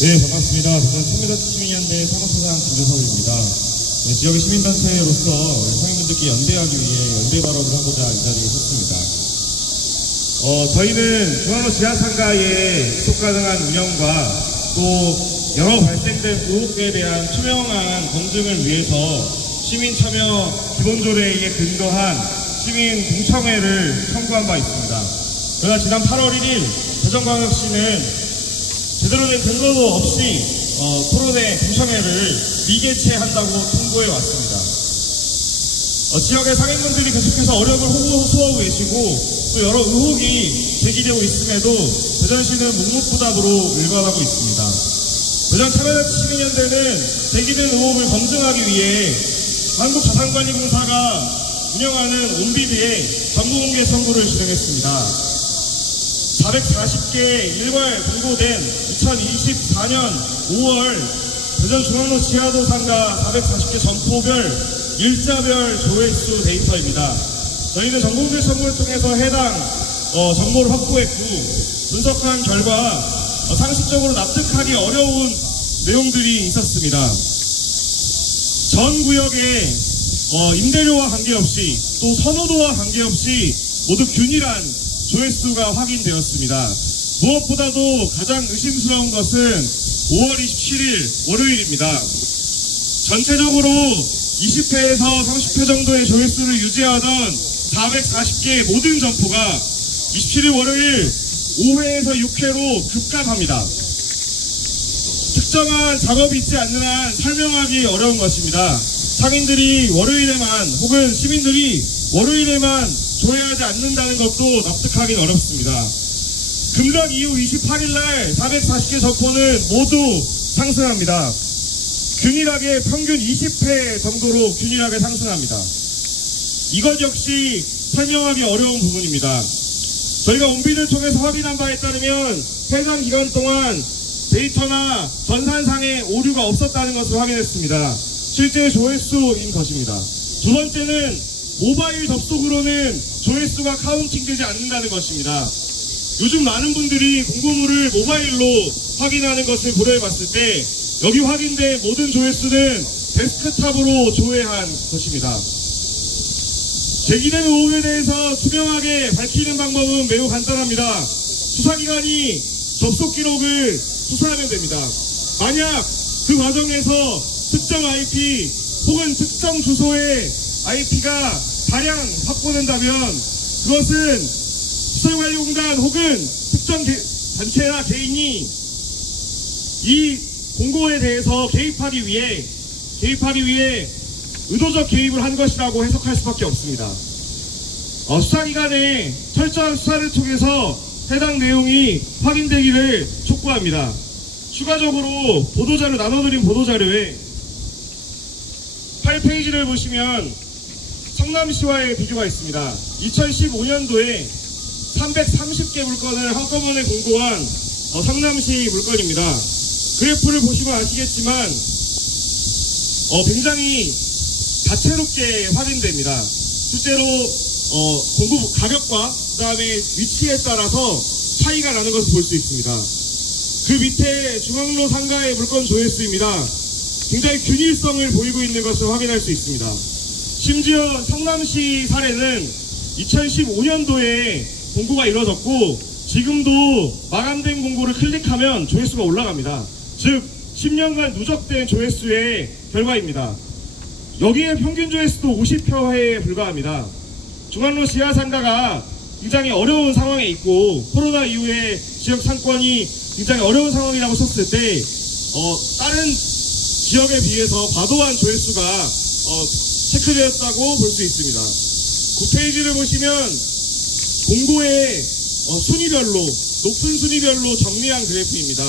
네, 반갑습니다. 저는 청매자시민연대 사무처장 김재섭입니다. 네, 지역의 시민단체로서 상인분들께 연대하기 위해 연대 발언을 하고자 이 자리에 섰습니다. 저희는 중앙로 지하상가의 지속 가능한 운영과 또 여러 발생된 의혹에 대한 투명한 검증을 위해서 시민 참여 기본조례에 근거한 시민 공청회를 청구한 바 있습니다. 그러나 지난 8월 1일 대전광역시는 제대로 된 근거도 없이 토론회 공청회를 미개최한다고 통보해 왔습니다. 지역의 상인분들이 계속해서 어려움을 호소하고 계시고 또 여러 의혹이 제기되고 있음에도 대전시는 묵묵부답으로 일관하고 있습니다. 대전 참여자치민연대는 제기된 의혹을 검증하기 위해 한국자산관리공사가 운영하는 온비드에 정보공개 청구를 진행했습니다. 440개 일괄 공고된 2024년 5월 대전중앙로 지하도 상가 440개 점포별 일자별 조회수 데이터입니다. 저희는 정보공개 청구를 통해서 해당 정보를 확보했고 분석한 결과 상식적으로 납득하기 어려운 내용들이 있었습니다. 전 구역에 임대료와 관계없이 또 선호도와 관계없이 모두 균일한 조회수가 확인되었습니다. 무엇보다도 가장 의심스러운 것은 5월 27일 월요일입니다. 전체적으로 20회에서 30회 정도의 조회수를 유지하던 440개의 모든 점포가 27일 월요일 5회에서 6회로 급감합니다. 특정한 작업이 있지 않는 한 설명하기 어려운 것입니다. 상인들이 월요일에만 혹은 시민들이 월요일에만 조회하지 않는다는 것도 납득하기는 어렵습니다. 금강 이후 28일날 440개 점포는 모두 상승합니다. 균일하게 평균 20회 정도로 균일하게 상승합니다. 이것 역시 설명하기 어려운 부분입니다. 저희가 온비를 통해서 확인한 바에 따르면 해당 기간 동안 데이터나 전산상의 오류가 없었다는 것을 확인했습니다. 실제 조회수인 것입니다. 두 번째는 모바일 접속으로는 조회수가 카운팅되지 않는다는 것입니다. 요즘 많은 분들이 공고물을 모바일로 확인하는 것을 고려해봤을 때 여기 확인된 모든 조회수는 데스크탑으로 조회한 것입니다. 제기된 의혹에 대해서 투명하게 밝히는 방법은 매우 간단합니다. 수사기관이 접속 기록을 수사하면 됩니다. 만약 그 과정에서 특정 IP 혹은 특정 주소의 IP가 다량 확보된다면 그것은 시설관리공단 혹은 특정 단체나 개인이 이 공고에 대해서 개입하기 위해 의도적 개입을 한 것이라고 해석할 수밖에 없습니다. 수사기관의 철저한 수사를 통해서 해당 내용이 확인되기를 촉구합니다. 추가적으로 보도자료 나눠드린 보도자료에 8페이지를 보시면 성남시와의 비교가 있습니다. 2015년도에 330개 물건을 한꺼번에 공고한 성남시 물건입니다. 그래프를 보시면 아시겠지만 굉장히 다채롭게 확인됩니다. 실제로 공고 가격과 그 다음에 위치에 따라서 차이가 나는 것을 볼 수 있습니다. 그 밑에 중앙로 상가의 물건 조회수입니다. 굉장히 균일성을 보이고 있는 것을 확인할 수 있습니다. 심지어 성남시 사례는 2015년도에 공고가 이루어졌고 지금도 마감된 공고를 클릭하면 조회수가 올라갑니다. 즉 10년간 누적된 조회수의 결과입니다. 여기에 평균 조회수도 50회에 불과합니다. 중앙로 지하상가가 굉장히 어려운 상황에 있고 코로나 이후에 지역 상권이 굉장히 어려운 상황이라고 쳤을 때 다른 지역에 비해서 과도한 조회수가 체크되었다고 볼 수 있습니다. 9페이지를 보시면 공고의 순위별로 높은 순위별로 정리한 그래프입니다.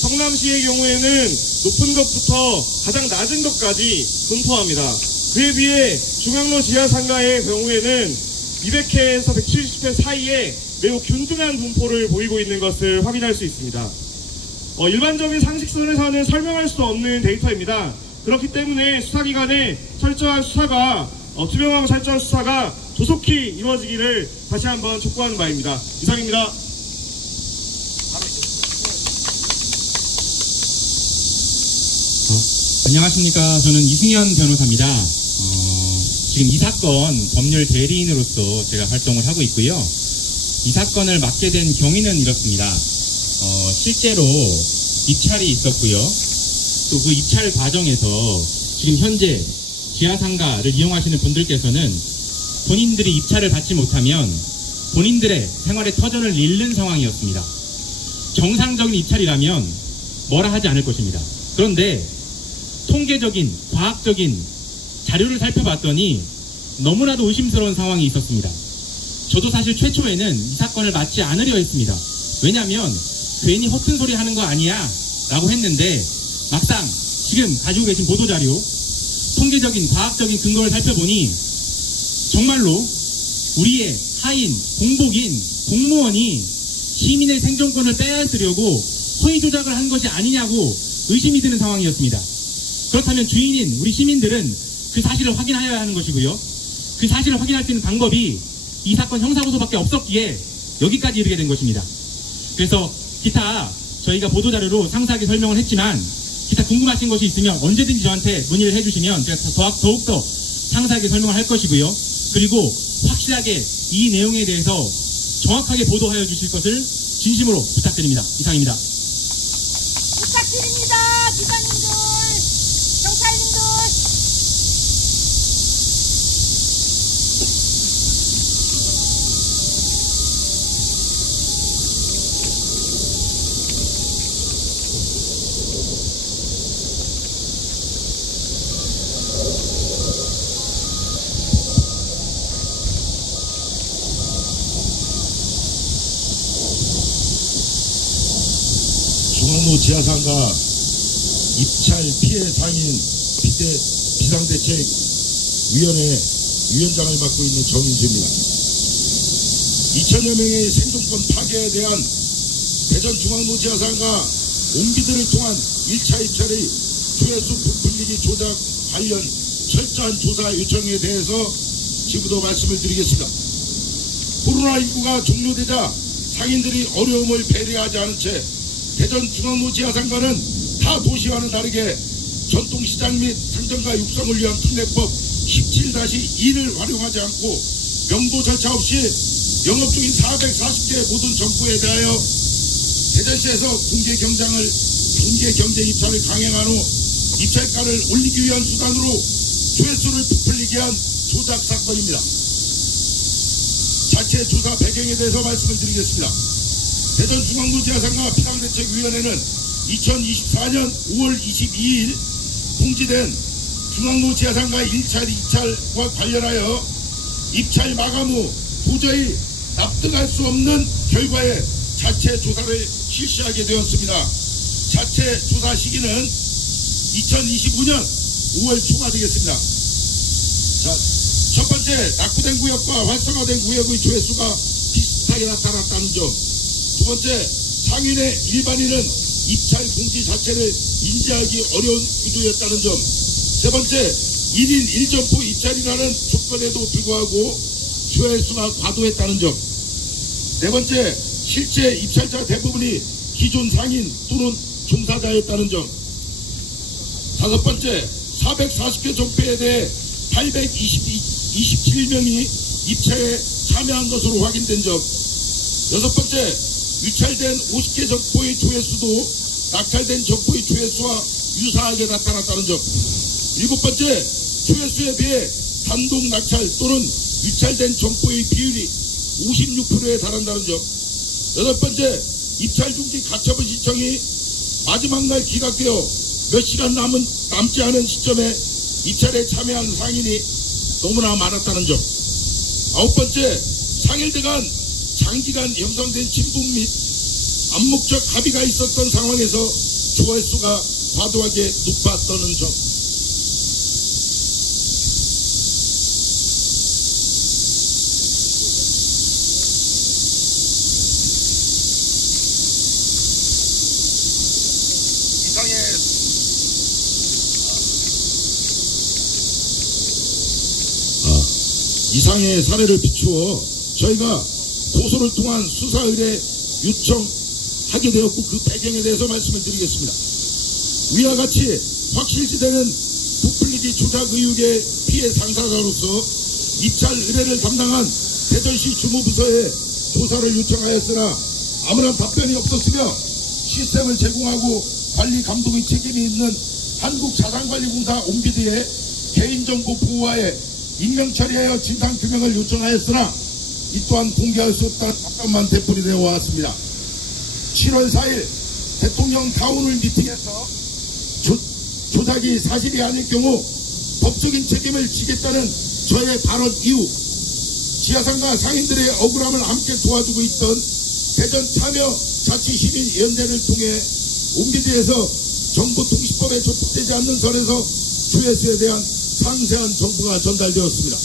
성남시의 경우에는 높은 것부터 가장 낮은 것까지 분포합니다. 그에 비해 중앙로 지하상가의 경우에는 200회에서 170회 사이에 매우 균등한 분포를 보이고 있는 것을 확인할 수 있습니다. 일반적인 상식선에서는 설명할 수 없는 데이터입니다. 그렇기 때문에 수사기관의 철저한 수사가 투명하고 철저한 수사가 조속히 이루어지기를 다시 한번 촉구하는 바입니다. 이상입니다. 안녕하십니까. 저는 이승현 변호사입니다. 지금 이 사건 법률 대리인으로서 제가 활동을 하고 있고요. 이 사건을 맡게 된 경위는 이렇습니다. 실제로 입찰이 있었고요. 또 그 입찰 과정에서 지금 현재 지하상가를 이용하시는 분들께서는 본인들이 입찰을 받지 못하면 본인들의 생활의 터전을 잃는 상황이었습니다. 정상적인 입찰이라면 뭐라 하지 않을 것입니다. 그런데 통계적인, 과학적인 자료를 살펴봤더니 너무나도 의심스러운 상황이 있었습니다. 저도 사실 최초에는 이 사건을 맡지 않으려 했습니다. 왜냐하면 괜히 허튼 소리 하는 거 아니야 라고 했는데 막상 지금 가지고 계신 보도자료, 통계적인, 과학적인 근거를 살펴보니 정말로 우리의 하인, 공복인, 공무원이 시민의 생존권을 빼앗으려고 허위 조작을 한 것이 아니냐고 의심이 드는 상황이었습니다. 그렇다면 주인인 우리 시민들은 그 사실을 확인하여야 하는 것이고요. 그 사실을 확인할 수 있는 방법이 이 사건 형사고소밖에 없었기에 여기까지 이르게 된 것입니다. 그래서 기타 저희가 보도자료로 상세하게 설명을 했지만 기타 궁금하신 것이 있으면 언제든지 저한테 문의를 해주시면 제가 더욱더 상세하게 설명을 할 것이고요. 그리고 확실하게 이 내용에 대해서 정확하게 보도하여 주실 것을 진심으로 부탁드립니다. 이상입니다. 부탁드립니다. 기사님들, 경찰님들. 중앙로 지하상가 입찰 피해 상인 비상대책위원회 위원장을 맡고 있는 정인수입니다. 2천여 명의 생존권 파괴에 대한 대전 중앙로 지하상가 옹기들을 통한 1차 입찰의 조회수 부풀리기 조작 관련 철저한 조사 요청에 대해서 지금부터 말씀을 드리겠습니다. 코로나19가 종료되자 상인들이 어려움을 배려하지 않은 채 대전 중앙로 지하상가는 타 도시와는 다르게 전통시장 및 상점가 육성을 위한 특례법 17-2를 활용하지 않고 명도 절차 없이 영업 중인 440개 모든 점포에 대하여 대전시에서 공개 경쟁 입찰을 강행한 후 입찰가를 올리기 위한 수단으로 조회수를 부풀리게 한 조작 사건입니다. 자체 조사 배경에 대해서 말씀을 드리겠습니다. 대전 중앙로 지하상가 비상대책위원회는 2024년 5월 22일 공지된 중앙로 지하상가 1차 입찰과 관련하여 입찰 마감 후 도저히 납득할 수 없는 결과에 자체 조사를 실시하게 되었습니다. 자체 조사 시기는 2025년 5월 초가 되겠습니다. 자, 첫 번째, 낙후된 구역과 활성화된 구역의 조회수가 비슷하게 나타났다는 점. 두 번째, 상인의 일반인은 입찰 공지 자체를 인지하기 어려운 구조였다는 점. 세 번째, 1인 1점포 입찰이라는 조건에도 불구하고 조회수가 과도했다는 점. 네 번째, 실제 입찰자 대부분이 기존 상인 또는 종사자였다는 점. 다섯 번째, 440개 점포에 대해 827명이 입찰에 참여한 것으로 확인된 점. 여섯 번째, 유찰된 50개 점포의 조회수도 낙찰된 점포의 조회수와 유사하게 나타났다는 점. 일곱 번째, 조회수에 비해 단독 낙찰 또는 유찰된 점포의 비율이 56%에 달한다는 점. 여덟 번째, 입찰 중지 가처분 신청이 마지막 날 기각되어 몇 시간 남지 않은 시점에 입찰에 참여한 상인이 너무나 많았다는 점. 아홉 번째, 상일들 간 장기간 형성된 친분 및 암묵적 합의가 있었던 상황에서 조회수가 과도하게 높았다는 점. 이상의 사례를 비추어 저희가 고소를 통한 수사 의뢰 요청하게 되었고 그 배경에 대해서 말씀을 드리겠습니다. 위와 같이 확실시되는 부풀리기 조작 의혹의 피해 당사자로서 입찰 의뢰를 담당한 대전시 주무부서에 조사를 요청하였으나 아무런 답변이 없었으며 시스템을 제공하고 관리 감독의 책임이 있는 한국자산관리공사 온비드의 개인정보 보호하에 익명 처리하여 진상규명을 요청하였으나 이 또한 공개할 수 없다는 답변만 되풀이되어 왔습니다. 7월 4일 대통령 타운홀 미팅에서 조작이 사실이 아닐 경우 법적인 책임을 지겠다는 저의 발언 이후 지하상가 상인들의 억울함을 함께 도와주고 있던 대전 참여자치시민연대를 통해 온비드에서 정보통신법에 적법되지 않는 선에서 조회수에 대한 상세한 정보가 전달되었습니다.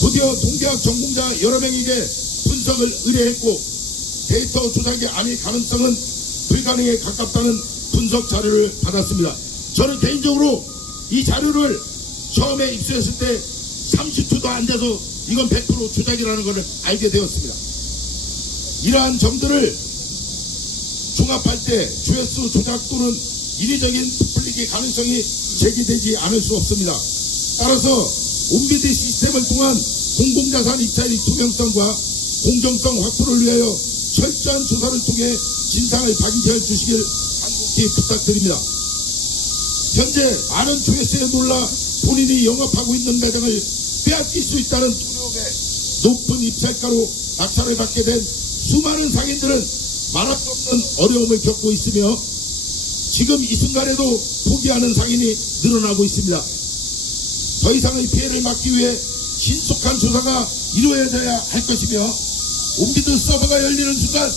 곧이어 동계학 전공자 여러 명에게 분석을 의뢰했고 데이터 조작이 아닐 가능성은 불가능에 가깝다는 분석 자료를 받았습니다. 저는 개인적으로 이 자료를 처음에 입수했을 때 30초도 안 돼서 이건 100% 조작이라는 것을 알게 되었습니다. 이러한 점들을 종합할 때 조회수 조작 또는 인위적인 부풀리기 가능성이 제기되지 않을 수 없습니다. 따라서 온비드 시스템을 통한 공공자산 입찰의 투명성과 공정성 확보를 위하여 철저한 조사를 통해 진상을 밝혀해 주시길 간곡히 부탁드립니다. 현재 많은 조회수에 놀라 본인이 영업하고 있는 매장을 빼앗길 수 있다는 두려움에 높은 입찰가로 낙찰을 받게 된 수많은 상인들은 말할 수 없는 어려움을 겪고 있으며 지금 이 순간에도 포기하는 상인이 늘어나고 있습니다. 더 이상의 피해를 막기 위해 신속한 조사가 이루어져야 할 것이며 온비드 서버가 열리는 순간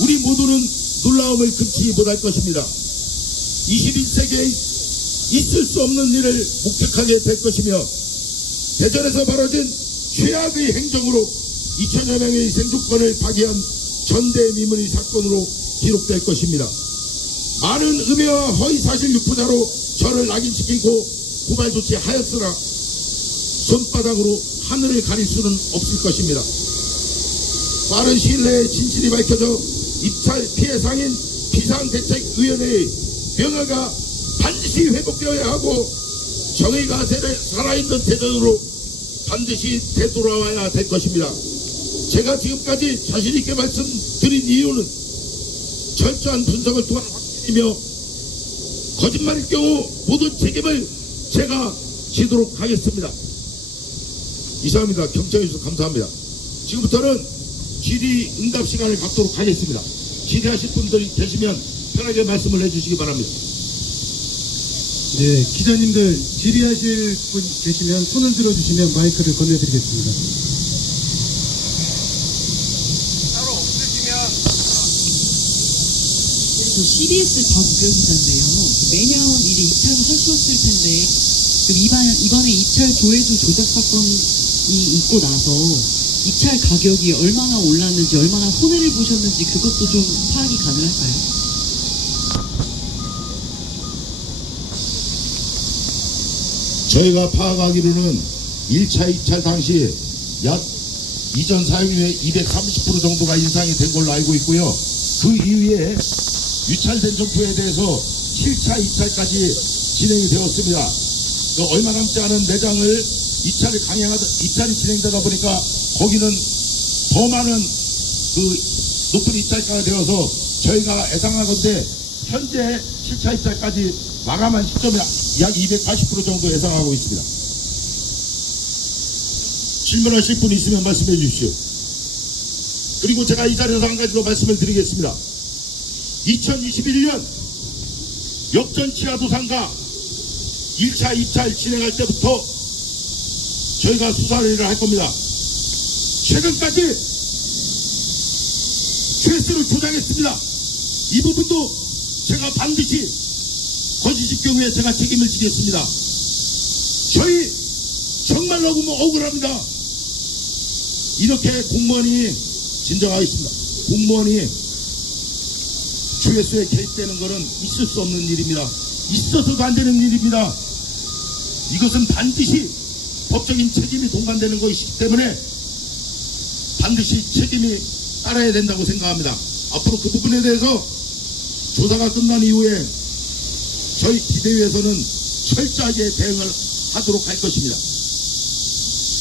우리 모두는 놀라움을 금치 못할 것입니다. 21세기에 있을 수 없는 일을 목격하게 될 것이며 대전에서 벌어진 최악의 행정으로 2천여 명의 생존권을 파괴한 전대미문의 사건으로 기록될 것입니다. 많은 음해와 허위사실 유포자로 저를 낙인시키고 고발 조치하였으나 손바닥으로 하늘을 가릴 수는 없을 것입니다. 빠른 시일 내에 진실이 밝혀져 입찰 피해 상인 비상대책위원회의 명예가 반드시 회복되어야 하고 정의가 살아있는 대전으로 반드시 되돌아와야 될 것입니다. 제가 지금까지 자신있게 말씀드린 이유는 철저한 분석을 통한 확신이며 거짓말일 경우 모든 책임을 제가 지도록 하겠습니다. 이상입니다. 경청해 주셔서 감사합니다. 지금부터는 질의 응답 시간을 갖도록 하겠습니다. 질의하실 분들이 계시면 편하게 말씀을 해주시기 바랍니다. 네, 기자님들 질의하실 분 계시면 손을 들어주시면 마이크를 건네드리겠습니다. 따로 없으시면 CBS 박기자인데요. 매년 이제 입찰을 하셨을 텐데 이번에 입찰 조회수 조작 사건이 있고 나서 입찰 가격이 얼마나 올랐는지 얼마나 손해를 보셨는지 그것도 좀 파악이 가능할까요? 저희가 파악하기로는 1차 입찰 당시 약 이전 사용료의 230% 정도가 인상이 된 걸로 알고 있고요. 그 이후에 유찰된 점포에 대해서 7차 입찰까지 진행이 되었습니다. 얼마 남지 않은 매장을 입찰이 진행되다 보니까 거기는 더 많은 높은 입찰가가 되어서 저희가 예상하건대 현재 7차 입찰까지 마감한 시점에 약 280% 정도 예상하고 있습니다. 질문하실 분 있으면 말씀해 주십시오. 그리고 제가 이 자리에서 한 가지 더 말씀을 드리겠습니다. 2021년 역전 치아도상가 1차 입찰 진행할 때부터 저희가 수사를 할 겁니다. 최근까지 조회수를 조작했습니다. 이 부분도 제가 반드시 거짓일 경우에 제가 책임을 지겠습니다. 저희 정말 너무 억울합니다. 이렇게 공무원이 진정하겠습니다. 공무원이 조회수에 개입되는 것은 있을 수 없는 일입니다. 있어서도 안 되는 일입니다. 이것은 반드시 법적인 책임이 동반되는 것이기 때문에 반드시 책임이 따라야 된다고 생각합니다. 앞으로 그 부분에 대해서 조사가 끝난 이후에 저희 비대위에서는 철저하게 대응을 하도록 할 것입니다.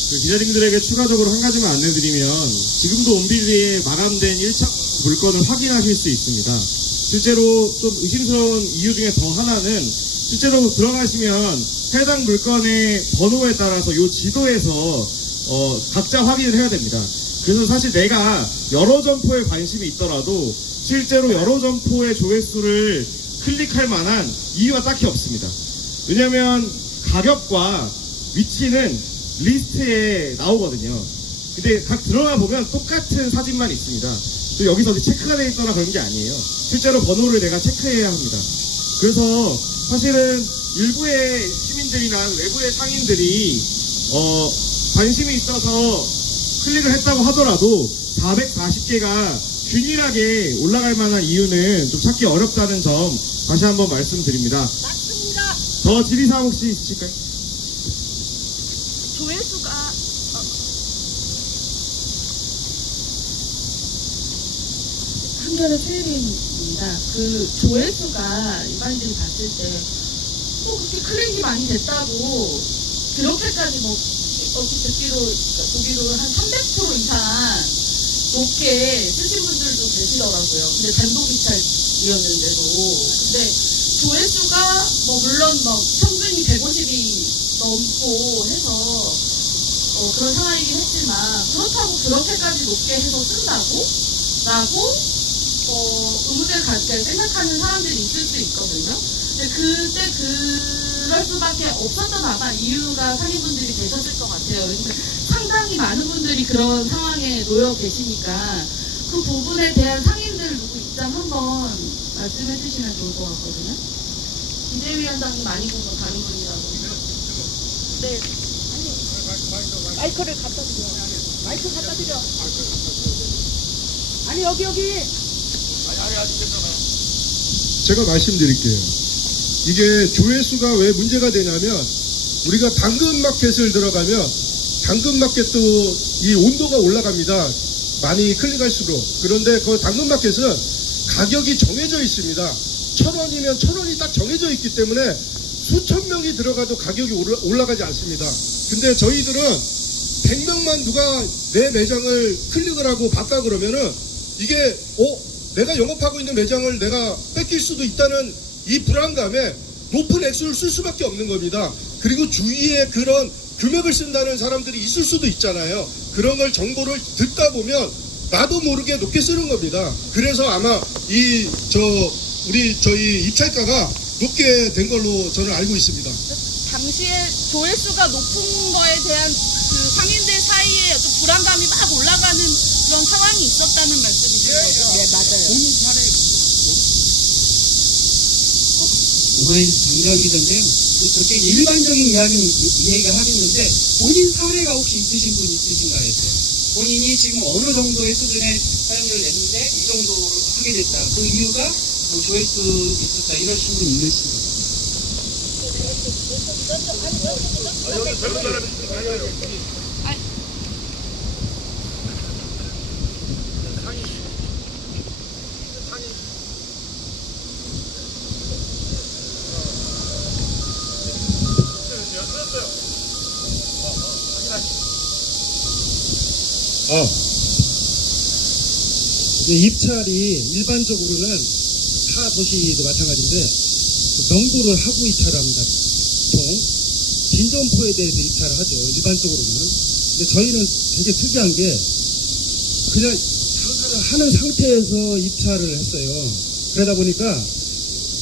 그 기자님들에게 추가적으로 한 가지만 안내드리면 지금도 온빌리에 마감된 1차 물건을 확인하실 수 있습니다. 실제로 좀 의심스러운 이유 중에 더 하나는 실제로 들어가시면 해당 물건의 번호에 따라서 이 지도에서 각자 확인을 해야 됩니다. 그래서 사실 내가 여러 점포에 관심이 있더라도 실제로 여러 점포의 조회수를 클릭할 만한 이유가 딱히 없습니다. 왜냐하면 가격과 위치는 리스트에 나오거든요. 근데 각 들어가 보면 똑같은 사진만 있습니다. 또 여기서 어디 체크가 되어 있거나 그런 게 아니에요. 실제로 번호를 내가 체크해야 합니다. 그래서 사실은 일부의 시민들이나 외부의 상인들이 관심이 있어서 클릭을 했다고 하더라도 440개가 균일하게 올라갈 만한 이유는 좀 찾기 어렵다는 점 다시 한번 말씀드립니다. 맞습니다. 더 질의사항 혹시 있으실까요? 조회수가 한겨레 최혜림입니다. 그 조회수가 일반인들이 봤을 때 뭐 그렇게 클릭이 많이 됐다고 그렇게까지 뭐 듣기로 보기로 한 300% 이상 높게 쓰신 분들도 계시더라고요. 근데 단독 입찰이었는데도. 근데 조회수가 뭐 물론 뭐 평균이 150이 넘고 해서 그런 상황이긴 했지만 그렇다고 그렇게까지 높게 해서 쓴다고? 라고 의문을 갖게 생각하는 사람들이 있을 수 있거든요. 근데 그때 그럴 수밖에 없었던 아마 이유가 상인분들이 되셨을 것 같아요. 그러니까 상당히 많은 분들이 그런 상황에 놓여 계시니까 그 부분에 대한 상인들 누구 입장 한번 말씀해 주시면 좋을 것 같거든요. 비대위원장님 아니고 뭐 다른 분이라고. 네. 아니, 마이크를 갖다 드려. 마이크 갖다 드려. 아니 여기. 제가 말씀드릴게요. 이게 조회수가 왜 문제가 되냐면 우리가 당근마켓을 들어가면 당근마켓도 이 온도가 올라갑니다. 많이 클릭할수록. 그런데 그 당근마켓은 가격이 정해져 있습니다. 1,000원이면 1,000원이 딱 정해져 있기 때문에 수천 명이 들어가도 가격이 올라가지 않습니다. 근데 저희들은 100명만 누가 내 매장을 클릭을 하고 봤다 그러면은 이게 내가 영업하고 있는 매장을 내가 뺏길 수도 있다는 이 불안감에 높은 액수를 쓸 수밖에 없는 겁니다. 그리고 주위에 그런 금액을 쓴다는 사람들이 있을 수도 있잖아요. 그런 걸 정보를 듣다 보면 나도 모르게 높게 쓰는 겁니다. 그래서 아마 저희 입찰가가 높게 된 걸로 저는 알고 있습니다. 당시에 조회수가 높은 거에 대한 그 상인들 사이에 어떤 불안감이 막 올라가는 그런 상황이 있었다는 말씀이신 거죠? 네, 맞아요. 본인 사례 이번엔 장갑이던데요. 그렇게 일반적인 이야기가 하겠는데 본인 사례가 혹시 있으신 분 있으신가 했어요. 본인이 지금 어느 정도의 수준의 사용료를 냈는데 이 정도로 하게 됐다. 그 이유가 뭐 조회수 있었다 이러신 분 있으신가요? 입찰이 일반적으로는 타 도시도 마찬가지인데 명부를 하고 입찰을 합니다. 보통 빈점포에 대해서 입찰을 하죠. 일반적으로는. 근데 저희는 되게 특이한 게 그냥 장사를 하는 상태에서 입찰을 했어요. 그러다 보니까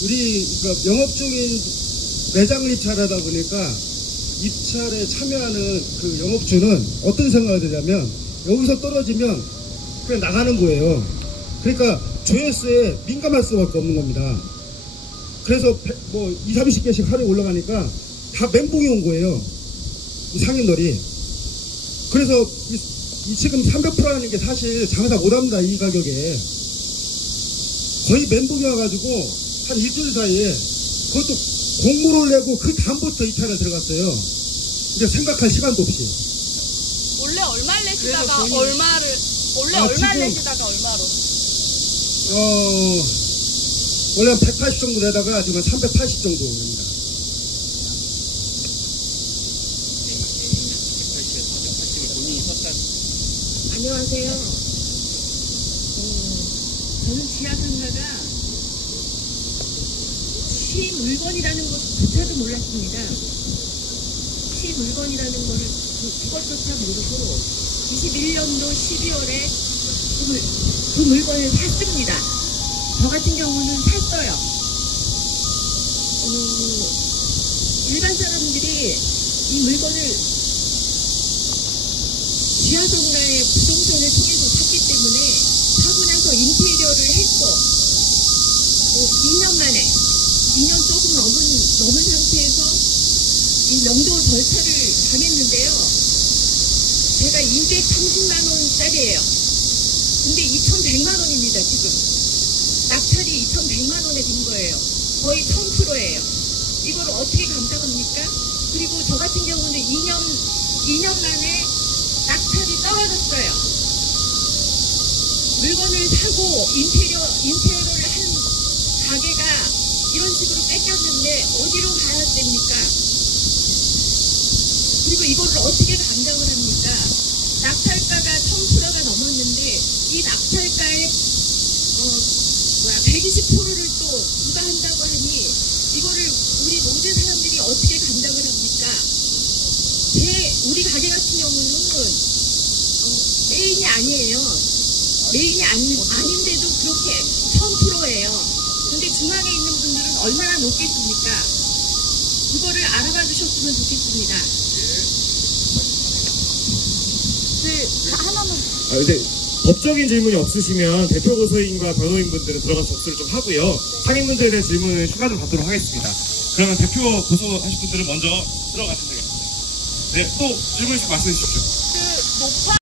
그러니까 영업 중인 매장을 입찰하다 보니까 입찰에 참여하는 그 영업주는 어떤 생각을 드냐면 여기서 떨어지면 그냥 나가는 거예요. 그러니까 조회수에 민감할 수밖에 없는 겁니다. 그래서 뭐 20, 30개씩 하루에 올라가니까 다 멘붕이 온 거예요. 이 상인들이. 그래서 이 지금 300%라는 게 사실 장사 못합니다. 이 가격에. 거의 멘붕이 와가지고 한 일주일 사이에 그것도 공모를 내고 그 다음부터 입찰에 들어갔어요. 이제 생각할 시간도 없이. 원래 얼마 내시다가 그래서 본인이- 얼마를 원래 아, 얼마 지금- 내시다가 얼마로? 원래 한 180 정도 내다가 지금 한 380 정도 됩니다. 안녕하세요. 저는 지하상가가 시물건이라는 것조차도 몰랐습니다. 시물건이라는 거를 그것조차 모르고 21년도 12월에 그 물건을 샀습니다. 저 같은 경우는 샀어요. 일반 사람들이 이 물건을 지하상가의 부동산을 통해서 샀기 때문에 사고 나서 인테리어를 했고 2년 만에 2년 조금 넘은 상태에서 이 명도 절차를 당했는데요. 제가 230만 원짜리예요. 근데 2,100만 원입니다. 지금 낙찰이 2,100만 원에 된 거예요. 거의 1000%예요. 이걸 어떻게 감당합니까? 그리고 저 같은 경우는 2년 만에 낙찰이 떨어졌어요. 물건을 사고 인테리어를 한 가게가 이런 식으로 뺏겼는데 어디로 가야 됩니까? 그리고 이거를 어떻게 감당을 합니까? 낙찰가가 1000%가 넘었는데 이 낙찰가의 120%를 또 부과한다고 하니 이거를 우리 모든 사람들이 어떻게 감당을 합니까? 우리 가게 같은 경우는 메인이 아니에요. 메인이 아닌데도 그렇게 1000%예요. 근데 중앙에 있는 분들은 얼마나 높겠습니까? 그거를 알아봐 주셨으면 좋겠습니다. 하나만 이제 법적인 질문이 없으시면 대표 고소인과 변호인분들은 들어가서 접수를 좀 하고요. 상인분들에 대한 질문은 추가로 받도록 하겠습니다. 그러면 대표 고소하실 분들은 먼저 들어가시면 되겠습니다. 네, 또 질문 있으면 말씀해 주십시오. 그 높아